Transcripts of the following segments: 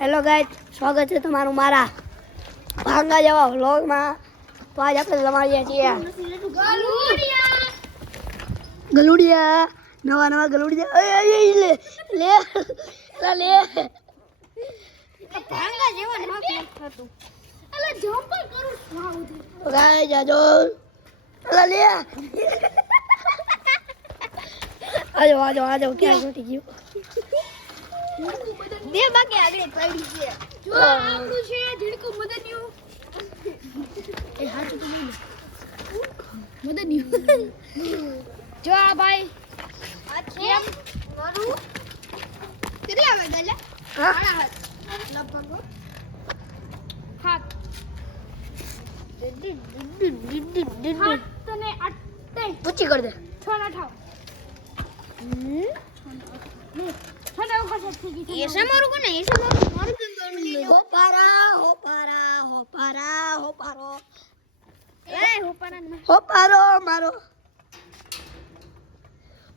Hello guys, સ્વાગત છે તમારું મારા ભાંગા જેવા વ્લોગમાં. તો આજ આપણે રમાડીએ છીએ ગલુડિયા. નવા ગલુડિયા. લે લે લે ભાંગા જેવો ન થતું. અલે જમ્પ કરું વાવ દે. ગાય જાજો. લે આજો ક્યાં છૂટી ગયું? બે બાકી આગળ પડી છે. જો આપણું છે ધીડકું મદનિયું. એ હાચું તો નહીં મદનિયું. જો આ ભાઈ આ છે મારું કેટલા વાગ્યા લે? હા લગભગ હાથ તને અટ્ટે પૂછી કર દે. છોના ઠાવ છોના ઉખા થઈ ગઈ. એસે મારું કોને? એસે મારું ગંગોનું લઈ લો. હોપારો એ હોપારા ને હોપારો મારો.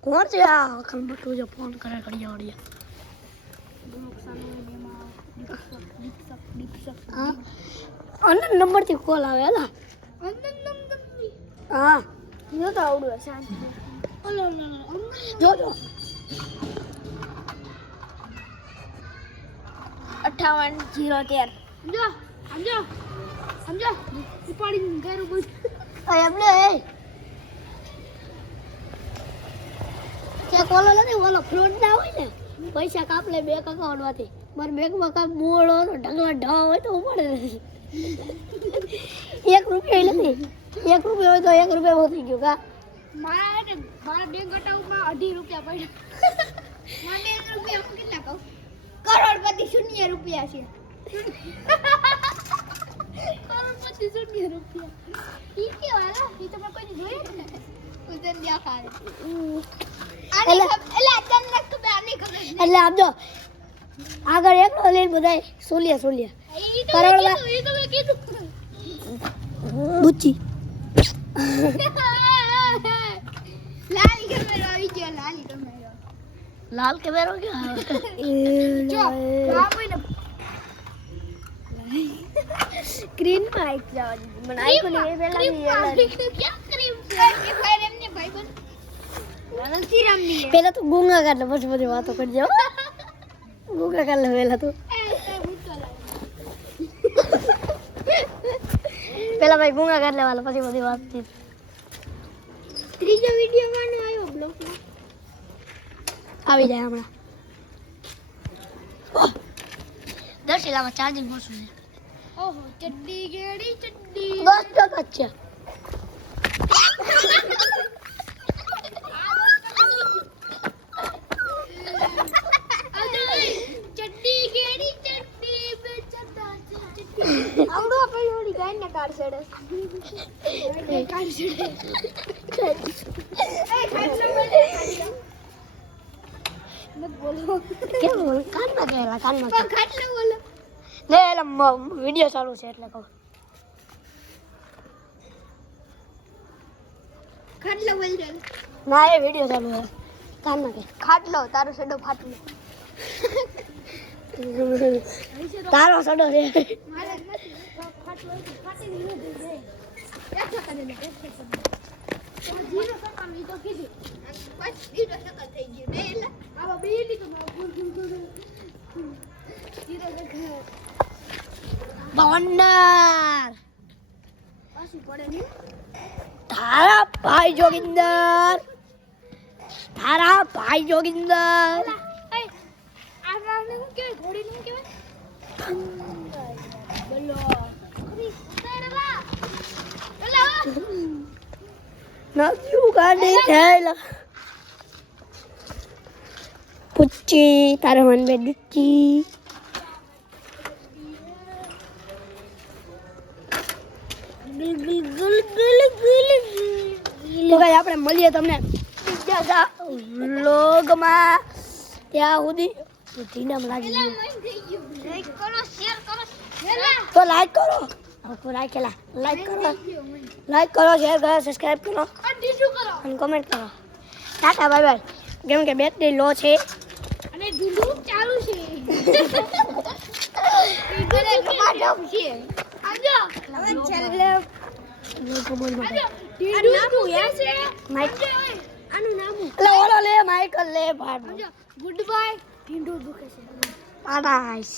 કોણ છે આ અખલ બટુ જો ફોન કરે કરી આવડી? હા અનન નંબર થી કોલ આવે હલા. હા જો તો આવડું શાંતિ. ઓલો જો 58 013 સમજો ઉપાડીને ઘર બોલ. એમને કે કોલો નથી ઓલો ફ્લોટ ના હોય ને પૈસા કાપ લે બેંક અકાઉન્ટ માંથી. મારે બેંકમાં કાપ મોળો તો ઢગલા ઢા હોય તો ઉપાડે નથી. 1 રૂપિયા નથી. 1 રૂપિયા હોય તો 1 રૂપિયા બહુ થઈ ગયું કા. મારા બેંક અકાઉન્ટમાં 2.5 રૂપિયા પડ્યા. મારે 1 રૂપિયા કેટલા કહું? કરોડપતિ 0 રૂપિયા છે. કરોડપતિ 0 રૂપિયા. ઈ કેવાલા? ઈ તો મેં કોઈ જોયું જ ને. ઉધર દેખાય. એટલે અચાનક તો બેની ખબર નહીં. એટલે આમ જો આગળ એકલો લઈને બધાય સોલિયા ઈ તો કરોડમાં મેં કીધું. બુચ્ચી લાલી કેમેરો આવી ગયો. લાલી કેમેરો. લાલ કેમેરો કે જો બાપુને સ્ક્રીન પર આવી જવા દીધી. મને આઈકોન એ પહેલા ક્યાં ક્રીમ છે? એ ફાઈલ એમને ભાઈબંધ નથી રમની. પહેલા તો ગુંગા કાઢ લે પછી બધી વાતો કરી જાવ. ગુંગા કાઢ લે પહેલા તો. પહેલા ભાઈ ગુંગા કાઢ લેવાલા પછી બધી વાતચીત. ત્રીજો વિડિયો વાનો આવ્યો બ્લોગમાં. આવી જાય હમણાં. દર્શિલામાં ચાર્જિંગ ઓછું છે. ઓહો ચડ્ડી ગેડી ચડ્ડી. 10% જ છે. ચડ્ડી ગેડી ચડ્ડી બે ચડ્ડા ચડ્ડી. આવડો આપણે ઓડી ગાય ને કાઢ છેડે. કાઢ છેડે. એ ખાટલો બોલે. મત બોલો. કેમ બોલ? કાનમાં કહેલા કાનમાં. પણ ખાટલો બોલો. લે એટલે વિડિયો ચાલુ છે એટલે કહું. ખાટલો બોલ દે. ના એ વિડિયો ચાલુ છે. કાનમાં કે ખાટલો તારો સડો ફાટલો. તારો સડો છે. મારે નથી ખાટલો ફાટી ન જાય. એકસો કરીને એકસો. જીરો સકલ ઈ તો કીધું. પછી જીરો સકલ થઈ ગયું ને એટલે આવા બેલી તો જીરો સકલ બોન્ડર પાછી પડે ને. તારા ભાઈ જોગિંદર. તારા ભાઈ જોગિંદર. એ આ રાને હું કેવાય? ઘોડી નું કેવાય? બોલો અરે તેરલા એલા નજુ ગાડી થેલા પુચ્ચી તારા મન બે દુચ્ચી. તો ભાઈ આપણે મળીએ તમને બીજા વ્લોગમાં. ત્યાં સુધી ધીનામ લાગી ગયું. મન થઈ ગયું. લાઈક કરો શેર કરો એલા તો લાઈક કરો. લાઈક કરો શેર કરો સબસ્ક્રાઇબ કરો અડી શું કરો અને કમેન્ટ કરો. Tata bye bye. કેમ કે બેટરી લો છે અને ઢૂંઢું ચાલુ છે. છે આજો હવે છેલ્લે આજો ટીડુ દુખે છે આનું નામ એટલે ઓલો લે માઈકલ લે ભાડ આજો ગુડ બાય ટીડુ દુખે છે આનાઈસ